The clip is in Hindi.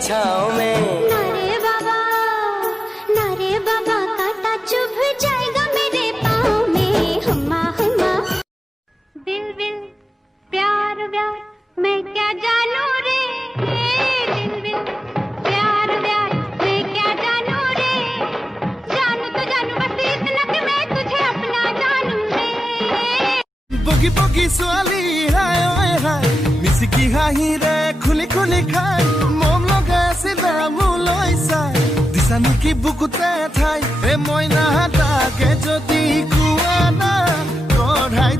छाँव में। नारे बाबा कांटा चुभ जाएगा मेरे पाँव में। हम्मा हम्मा दिल दिल प्यार व्यार मैं क्या जानू रे। दिल दिल प्यार व्यार मैं क्या जानू रे। जानू तो जानू बस इतना कि मैं तुझे अपना जानू रे। बगी बगी सोली हाय ओए हाय मिसकी हाही रे खुली खुली खाई मम लगा सिदा मुलई साई दिसानी की बुकुते थाई ए मयना हाटा के जदी कुआना गढ़ाई